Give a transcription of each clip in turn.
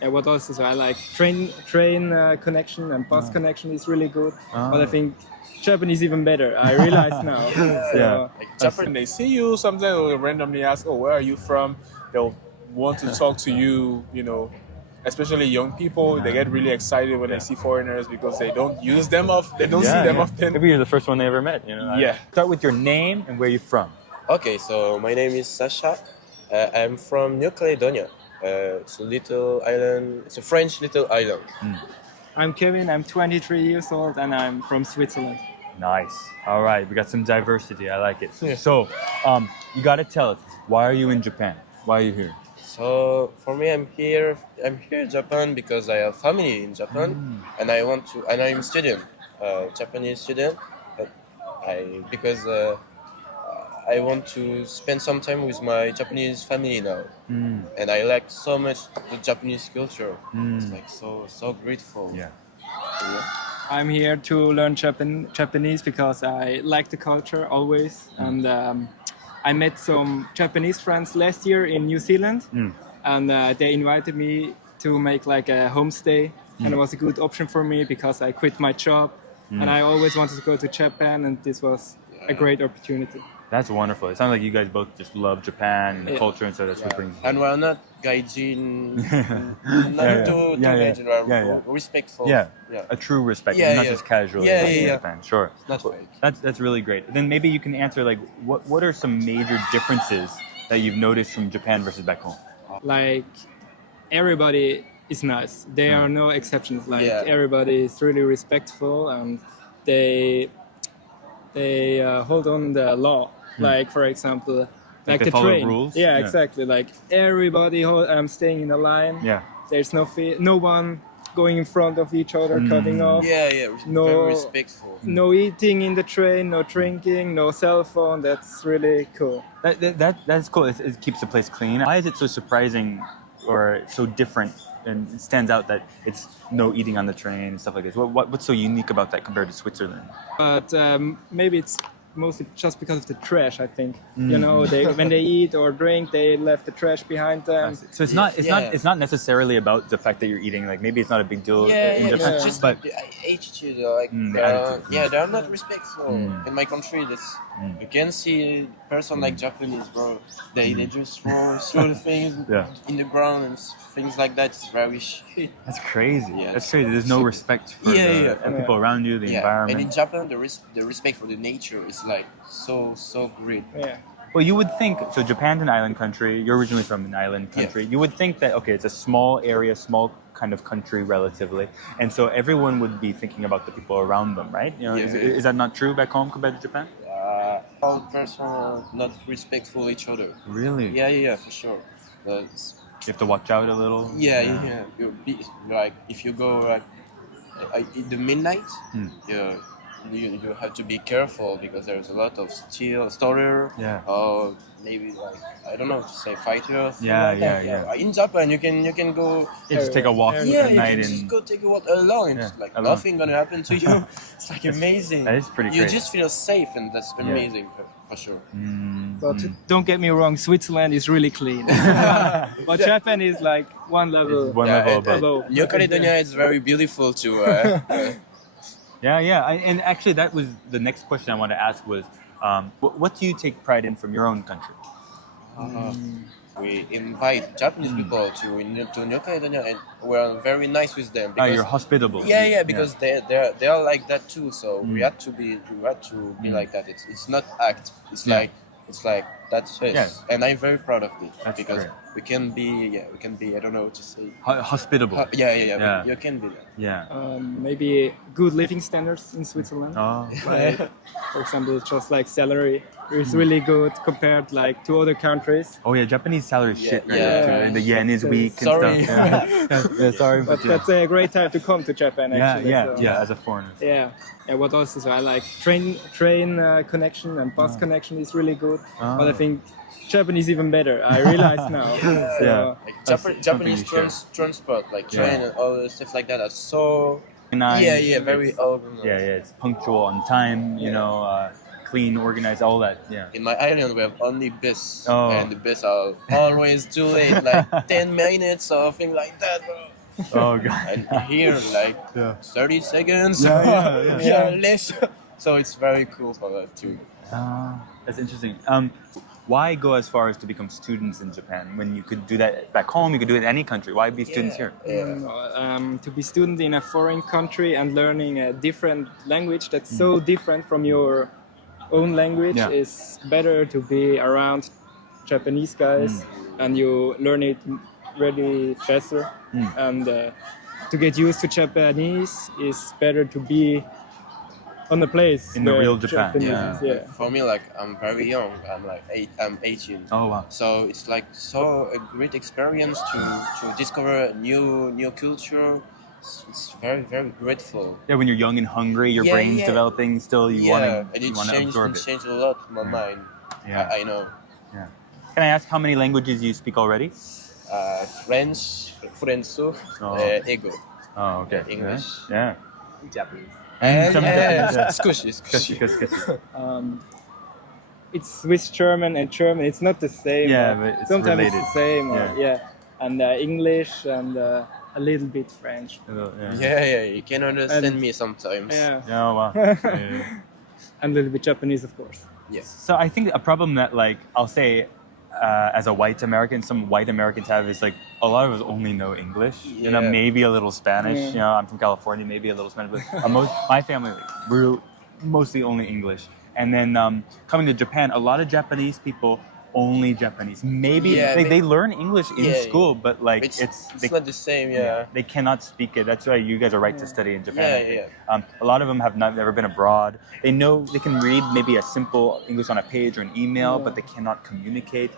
Yeah, what else is I like? Train connection and bus connection is really good. But I think Japanese even better. I realize now. So, Like Japan, they see you, sometimes they'll randomly ask, "Oh, where are you from?" They'll want to talk to you. You know, especially young people, they get really excited when they see foreigners because they don't use them They don't see them often. Maybe you're the first one they ever met. You know. Yeah. Start with your name and where you're from. Okay, so my name is Sasha. I'm from New Caledonia. It's a little island. It's a French little island. I'm Kevin. I'm 23 years old and I'm from Switzerland. Nice. All right, we got some diversity. I like it. So, you got to tell us, why are you in Japan? Why are you here? So for me, I'm here in Japan because I have family in Japan, and I'm a student, Japanese student. Because I want to spend some time with my Japanese family now, and I like so much the Japanese culture. It's like so grateful. Yeah. I'm here to learn Japanese because I like the culture always. And I met some Japanese friends last year in New Zealand. And they invited me to make like a homestay. And it was a good option for me because I quit my job. And I always wanted to go to Japan, and this was a great opportunity. That's wonderful. It sounds like you guys both just love Japan and the culture, and so that's what brings you. And we're not gaijin, not too gaijin, we're respectful. Yeah, a true respect, not just casual. Japan. Sure. That's right. That's really great. Then maybe you can answer like what are some major differences that you've noticed from Japan versus back home? Like everybody is nice. There are no exceptions. Like everybody is really respectful, and they hold on the law. Like for example, like the follow train. rules? Yeah, exactly. Like everybody staying in a line. Yeah. There's no one going in front of each other, cutting off. Very respectful. No eating in the train, no drinking, no cell phone. That's really cool. That's cool. It keeps the place clean. Why is it so surprising or so different? And it stands out that it's no eating on the train and stuff like this. What's so unique about that compared to Switzerland? But maybe it's mostly just because of the trash. I think you know when they eat or drink, they left the trash behind them. So it's not necessarily about the fact that you're eating. Like maybe it's not a big deal in Japan, it's just but the attitude. Like the attitude. they're not respectful. In my country, you can see a person like Japanese, bro. They just throw the things in the ground and things like that. It's very shit. That's crazy. Yeah, That's crazy. There's no respect for the people around you, the environment. And in Japan, the respect for the nature is like so great. Yeah. Well, you would think, so Japan's an island country, you're originally from an island country, you would think that, okay, it's a small area, small kind of country relatively, and so everyone would be thinking about the people around them, right? You know, is that not true back home compared to Japan? All person are not respectful each other. Really? Yeah, for sure. But You have to watch out a little? yeah. Like, if you go in the midnight, you have to be careful because there's a lot of stoner, or maybe like I don't know to say fighters. Yeah. In Japan, you can go. Just take a walk at you night can just go take a walk alone. It's like nothing gonna happen to you. It's like amazing. That is pretty You great. just feel safe, and that's amazing for sure. But don't get me wrong, Switzerland is really clean. But Japan is like one level above. New Caledonia is very beautiful too. And actually, that was the next question I wanted to ask was, what do you take pride in from your own country? We invite Japanese people to New Caledonia, and we're very nice with them. Because, You're hospitable. Because they are like that too. So we had to be like that. It's not act. It's like that's us. And I'm very proud of it because we can be I don't know what to say. Hospitable. You can be that. Maybe good living standards in Switzerland. Like, for example, just like salary is really good compared like to other countries. Oh yeah, Japanese salary is shit right now. And the yen is weak Sorry. and stuff. Sorry, But that's a great time to come to Japan actually. As a foreigner. Yeah, what else is I like? Train connection and bus connection is really good. But I think Japanese even better. I realize now. So, Like Japanese transport, like train and all the stuff like that, are so Nice. very organized. It's punctual on time. You know, clean, organized, all that. Yeah. In my island, we have only bus, Oh. and the bus are always too late, like 10 minutes or something like that, bro. Oh god. And here, like Yeah. 30 seconds, Yeah. less. So it's very cool for that too. That's interesting. Why go as far as to become students in Japan when you could do that back home? You could do it in any country. Why be students here? To be student in a foreign country and learning a different language that's so different from your own language is better to be around Japanese guys and you learn it really faster. And to get used to Japanese is better to be on the place In the where real Japan, Japanese is, For me, like I'm very young. I'm 18. Oh wow. So it's like a great experience to discover new culture. It's very very grateful. Yeah, when you're young and hungry, your brain's developing. Still, you want and to it absorb it. changed a lot my mind. Yeah. I know. Yeah. Can I ask how many languages you speak already? French, Ego, Oh, okay. English. Yeah. Japanese. And some- Scushy. it's Swiss German and German. It's not the same. Yeah, but it's sometimes related. it's the same. Yeah. And English and a little bit French. Yeah, you can understand And- me sometimes. Yeah, Oh wow. Yeah. and a little bit Japanese, of course. Yes. So I think a problem that, like, I'll say, as a white American, some white Americans have is like a lot of us only know English, you know, Yeah. maybe a little Spanish. Yeah. You know, I'm from California, maybe a little Spanish, but my family we're mostly only English. And then coming to Japan, a lot of Japanese people only Japanese. Maybe they learn English in school, but like It's they, not the same. Yeah. they cannot speak it. That's why you guys are right to study in Japan. I Yeah, think. A lot of them have never been abroad. They know they can read maybe a simple English on a page or an email, but they cannot communicate.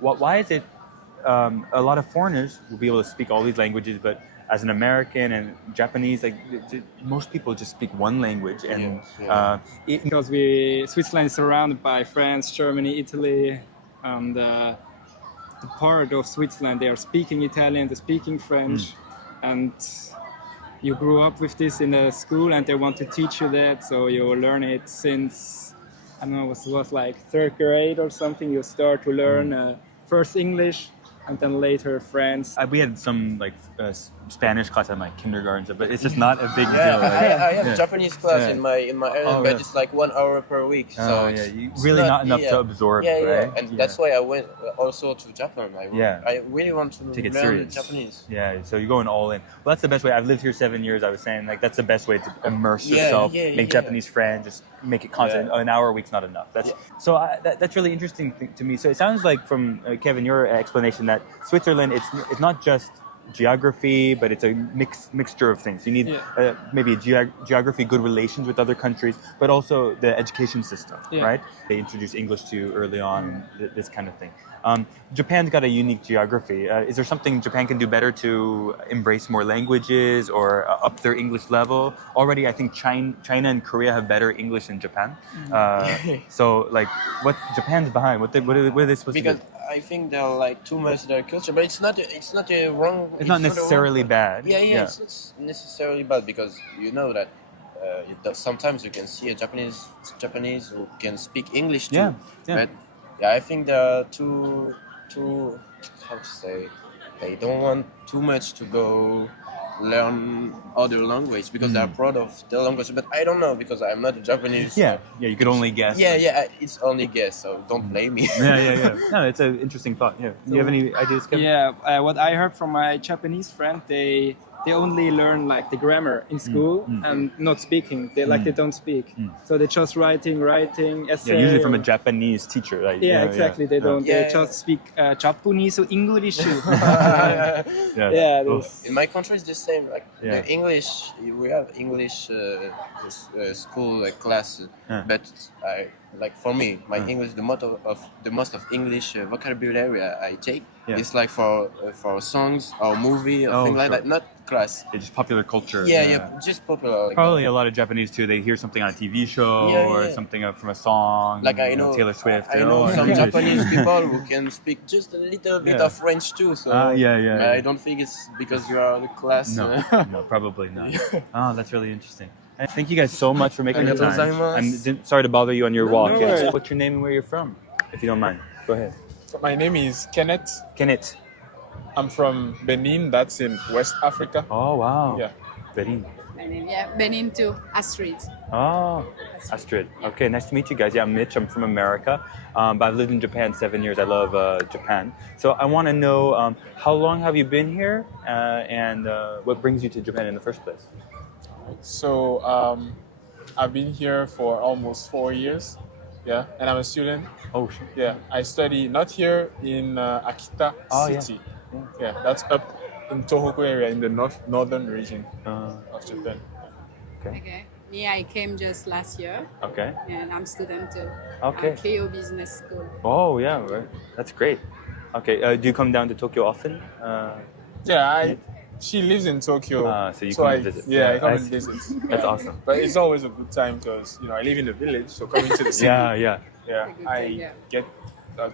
Why is it a lot of foreigners will be able to speak all these languages, but as an American and Japanese, like most people just speak one language, and Because Switzerland is surrounded by France, Germany, Italy, and the part of Switzerland they are speaking Italian, they're speaking French, and you grew up with this in a school, and they want to teach you that, so you learn it since I don't know, it was like third grade or something. You start to learn first English, and then later French. we had some like Spanish class at my kindergarten, but it's just not a big deal. I have Yeah. Japanese class Yeah. in my island, Oh, but yeah. it's like 1 hour per week. So Oh, it's, yeah, it's really not enough to absorb, right? And that's why I went also to Japan. I really want to Take it learn serious. Japanese. Yeah, so you're going all in. Well, that's the best way. I've lived here 7 years. I was saying, like, that's the best way to immerse yourself, make Japanese friends, just make it constant. An hour a week's not enough. So that's really interesting to me. So it sounds like from Kevin, your explanation that Switzerland, it's not just geography, but it's a mixture of things. You need maybe a geography, good relations with other countries, but also the education system, right? They introduce English to you early on, this kind of thing. Japan's got a unique geography. Is there something Japan can do better to embrace more languages or up their English level? Already, I think China and Korea have better English than Japan. So, like, what Japan's behind? What are they supposed to do? I think they're like too much their culture, but it's not a wrong. It's not necessarily bad. It's not necessarily bad because you know that sometimes you can see a Japanese who can speak English too. But I think they're too how to say, they don't want too much to go learn other language because they're proud of their language. But I don't know because I'm not a Japanese. Yeah, you could only guess. It's only guess, so don't blame me. No, it's an interesting thought. Yeah. Do you have any ideas, Kevin? Yeah, what I heard from my Japanese friend, they only learn like the grammar in school and not speaking. They don't speak. So they're just writing essay. Yeah, usually from a Japanese teacher. Like, Exactly. They don't. They just speak Japanese or English. In my country, it's the same. Like English, we have English school class, but for me, my English, the most of English vocabulary I take is like for songs or movie or things like that, not class. It's just popular culture. Just popular. Probably a lot of Japanese too. They hear something on a TV show or something from a song. Like I know Taylor Swift. I know some Japanese people who can speak just a little bit of French too. So I don't think it's because you are the class. No, probably not. Oh, that's really interesting. And thank you guys so much for making the time. ありがとうございます。 I'm sorry to bother you on your walk. No worries. What's your name and where you're from, if you don't mind? Go ahead. My name is Kenneth. Kenneth. I'm from Benin. That's in West Africa. Oh, wow. Yeah. Benin. Yeah, Benin too. Astrid. Oh, Astrid. Okay, nice to meet you guys. Yeah, I'm Mitch. I'm from America, but I've lived in Japan 7 years. I love Japan. So I want to know how long have you been here, and what brings you to Japan in the first place? So I've been here for almost 4 years. Yeah, and I'm a student. Oh, shit. Yeah, I study not here in Akita Oh, yeah. City. Yeah, that's up in Tohoku area in the northern region of Japan. Okay. Me, I came just last year, Okay. and I'm student too. Okay. I'm KO Business School. Oh, yeah, right. That's great. Okay, do you come down to Tokyo often? Yeah, she lives in Tokyo. So you come I, and visit. Yeah, I come That's- and visit. That's Yeah. awesome. But it's always a good time because I live in the village, so coming to the city, Yeah. yeah, A good I time, yeah. get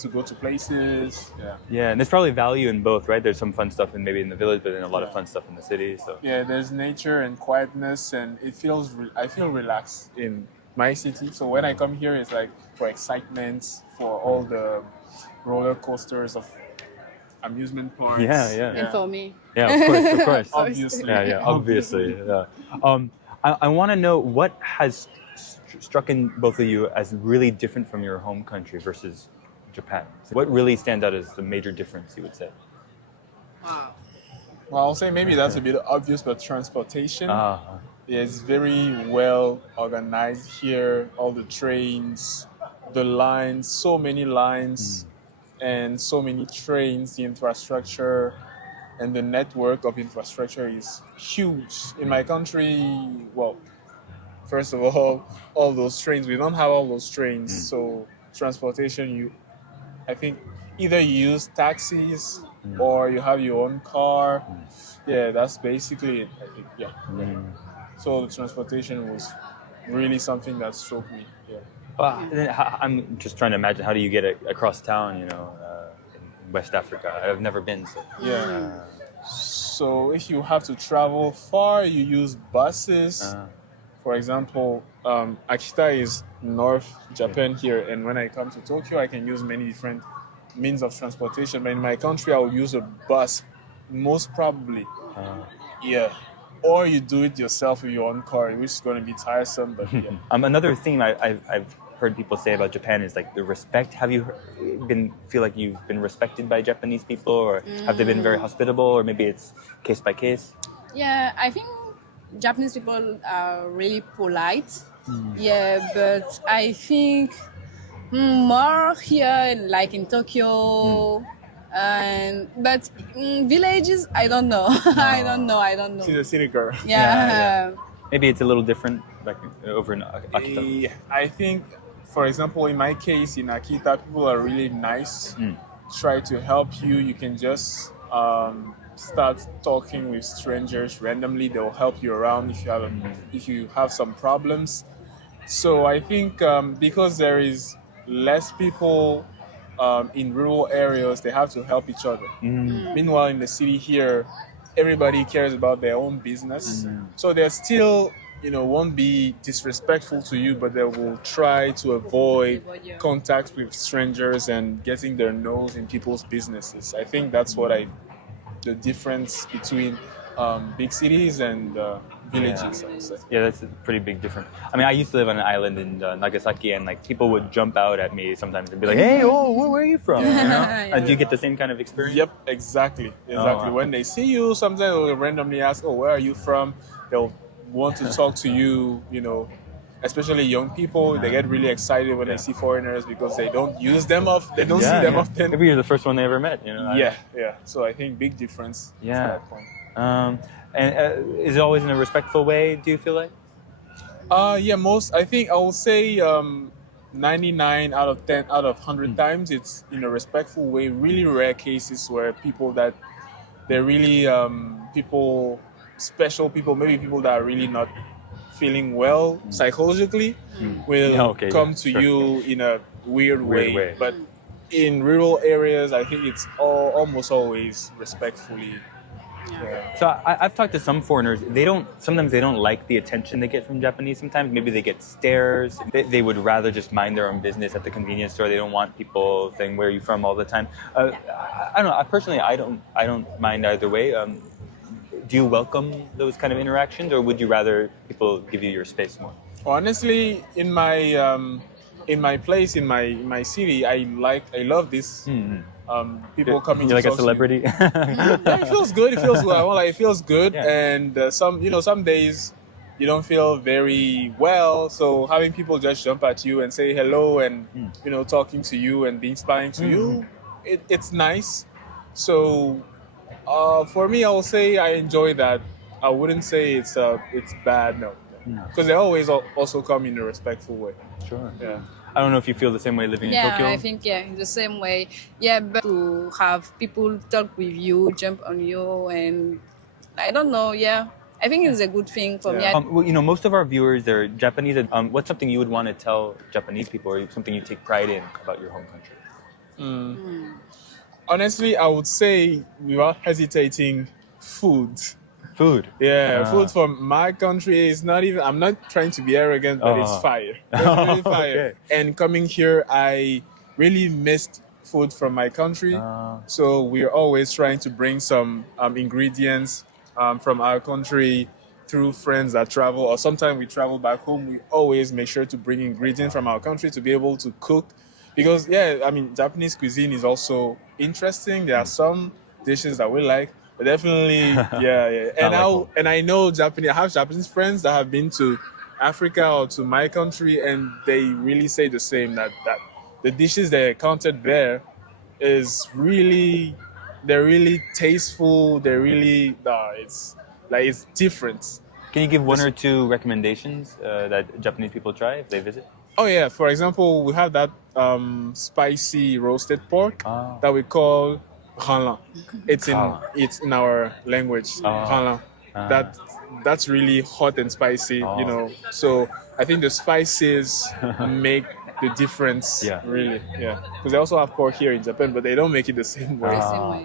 to go to places. Yeah, Yeah, and there's probably value in both, right? There's some fun stuff in maybe in the village, but then a lot of Yeah. fun stuff in the city. So yeah. There's nature and quietness, and it feels. I feel relaxed in my city. So when I come here, it's like for excitement, for all the roller coasters of amusement parks. Yeah. And for me. yeah, of course, of course. Obviously. Yeah, obviously. Yeah. I want to know what has struck in both of you as really different from your home country versus Japan. What really stands out as the major difference, you would say? Wow. Well, I'll say maybe that's a bit obvious, but transportation. Ah, It's very well organized here. All the trains, the lines, so many lines, and so many trains. The infrastructure and the network of infrastructure is huge. In my country, well, first of all those trains, we don't have all those trains. So transportation, I think either you use taxis or you have your own car. Yeah, that's basically it, I think. Yeah. So the transportation was really something that struck me. Yeah. I'm just trying to imagine, how do you get across town, in West Africa? I've never been, so. Yeah. So if you have to travel far, you use buses. For example, Akita is North Japan here, and when I come to Tokyo, I can use many different means of transportation. But in my country, I will use a bus, most probably. Yeah. Or you do it yourself with your own car, which is going to be tiresome. But yeah. Another theme I've heard people say about Japan is like the respect. Have you feel like you've been respected by Japanese people, or have they been very hospitable, or maybe it's case by case? Yeah, I think Japanese people are really polite. Yeah, but I think more here, like in Tokyo. But villages, I don't know. I don't know. She's a city girl. Yeah. Maybe it's a little different, like over in Akita. I think, for example, in my case, in Akita, people are really nice. Try to help you. You can just start talking with strangers randomly. They'll help you around if you have some problems. So I think because there is less people in rural areas, they have to help each other. Meanwhile, in the city here, everybody cares about their own business. So they're still, won't be disrespectful to you, but they will try to avoid contact with strangers and getting their nose in people's businesses. I think that's the difference between big cities and villages, I would say. Yeah, that's a pretty big difference. I mean, I used to live on an island in Nagasaki, and like people would jump out at me sometimes and be like, "Hey, where are you from?" Do you get the same kind of experience? Yep, exactly. wow. When they see you, sometimes they'll randomly ask, "Oh, where are you from?" They'll want to talk to you, especially young people. They get really excited when they see foreigners because they don't use them they don't see them often. Maybe you're the first one they ever met. Yeah. So I think big difference. Yeah. To that point. And is it always in a respectful way, do you feel like? Yeah, I think I will say 99 out of 10 out of 100 times it's in a respectful way. Really rare cases where people that they're really special people, maybe people that are really not feeling well psychologically will come to you in a weird way. But in rural areas, I think it's almost always respectfully So I've talked to some foreigners. Sometimes they don't like the attention they get from Japanese. Sometimes maybe they get stares. They would rather just mind their own business at the convenience store. They don't want people saying, "Where are you from?" all the time. I don't know. Personally, I don't mind either way. Do you welcome those kind of interactions, or would you rather people give you your space more? Honestly, in my place, in my city, I love this. People coming You're to like a talk to celebrity. you. Yeah, it feels good. It feels well. Like, it feels good, and some days you don't feel very well. So having people just jump at you and say hello and talking to you and being inspiring to you, it's nice. So for me, I will say I enjoy that. I wouldn't say it's bad. No, because they always also come in a respectful way. Sure. Yeah. I don't know if you feel the same way living in Tokyo. I think the same way. Yeah, but to have people talk with you, jump on you, and I don't know. Yeah, I think it's a good thing for me. Well, most of our viewers are Japanese. What's something you would want to tell Japanese people, or something you take pride in about your home country? Honestly, I would say without hesitating, food. Food. Yeah, food from my country is not even. I'm not trying to be arrogant, but it's fire. It's really fire. Okay. And coming here, I really missed food from my country. So we're always trying to bring some ingredients from our country through friends that travel, or sometimes we travel back home. We always make sure to bring ingredients from our country to be able to cook. Because Japanese cuisine is also interesting. There are some dishes that we like. But definitely, yeah. And I know I have Japanese friends that have been to Africa or to my country, and they really say the same, that the dishes they encountered there they're really tasteful. They're really it's different. Can you give one or two recommendations that Japanese people try if they visit? Oh yeah, for example, we have that spicy roasted pork that we call Halan. It's in our language, Halan. That's really hot and spicy, So I think the spices make the difference, really, Because they also have pork here in Japan, but they don't make it the same way.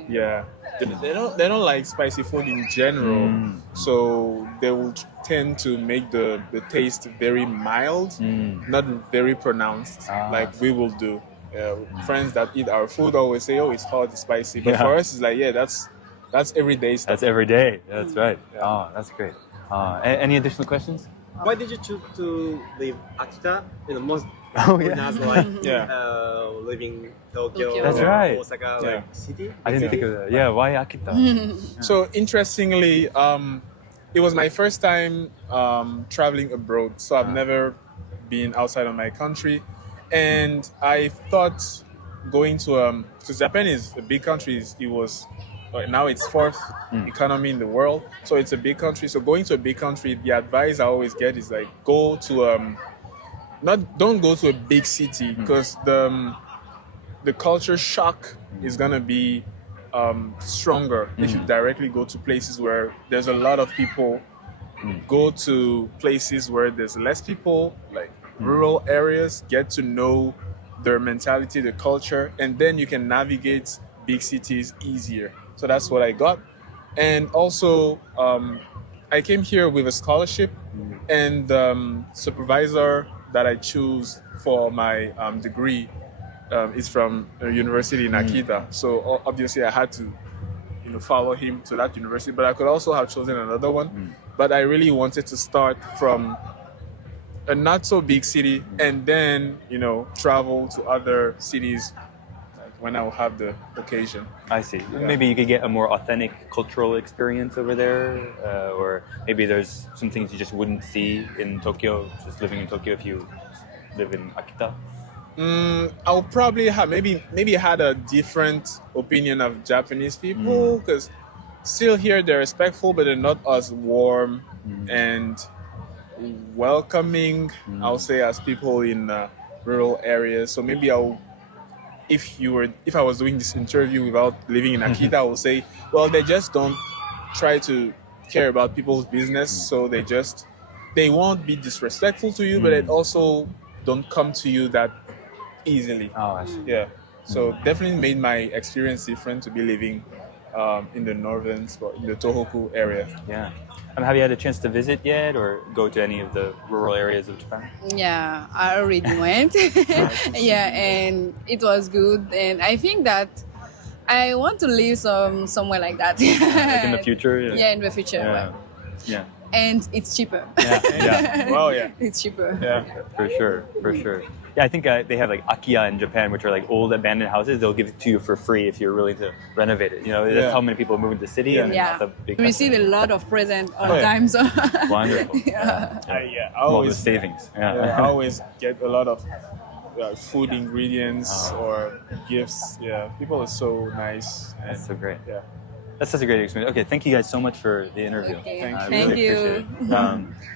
Yeah, they don't like spicy food in general, so they will tend to make the taste very mild, not very pronounced, like we will do. Friends that eat our food always say, "Oh, it's hot, it's spicy," but for us, it's like, that's everyday stuff. That's every day. That's right. Oh, that's great. Any additional questions? Why did you choose to leave Akita? Most yeah. like living Tokyo, That's right. Osaka, city. I didn't think of that. Yeah, why Akita? So interestingly, it was my first time traveling abroad. So I've never been outside of my country. And I thought going to because Japan is a big country. Now it's fourth economy in the world, so it's a big country. So going to a big country, the advice I always get is like don't go to a big city, because the culture shock is gonna be stronger if you directly go to places where there's a lot of people. Go to places where there's less people, like rural areas, get to know their mentality, the culture, and then you can navigate big cities easier. So that's what I got. And also, I came here with a scholarship, and supervisor that I choose for my degree is from a university in Akita. So obviously I had to follow him to that university, but I could also have chosen another one. But I really wanted to start from a not so big city and then, travel to other cities when I will have the occasion. I see. Yeah. Maybe you could get a more authentic cultural experience over there, or maybe there's some things you just wouldn't see in Tokyo, just living in Tokyo if you live in Akita. I'll probably have maybe had a different opinion of Japanese people, because still here they're respectful, but they're not as warm and welcoming, I'll say, as people in rural areas. So maybe if I was doing this interview without living in Akita, I would say, well, they just don't try to care about people's business, so they won't be disrespectful to you, but they also don't come to you that easily. Oh, I see. Yeah. So definitely made my experience different to be living in the northern spot, in the Tohoku area. Yeah. Have you had a chance to visit yet, or go to any of the rural areas of Japan? Yeah, I already went. Yeah, and it was good. And I think that I want to live somewhere like that. Like in the future? Yeah, in the future. Yeah. Yeah. And it's cheaper. Yeah. Yeah. Well, yeah. It's cheaper. Yeah. For sure. For sure. Yeah, I think they have like Akiya in Japan, which are like old abandoned houses. They'll give it to you for free if you're willing to renovate it. You know, that's how many people move into the city. And Yeah. it's a big We receive a lot of presents all the yeah. time. So. Wonderful. Yeah. I All the always savings. Yeah. I always get a lot of food ingredients or gifts. Yeah, people are so nice. And, That's so great. yeah. That's such a great experience. Okay, thank you guys so much for the interview. Okay. Thank I you. really Thank you. appreciate it.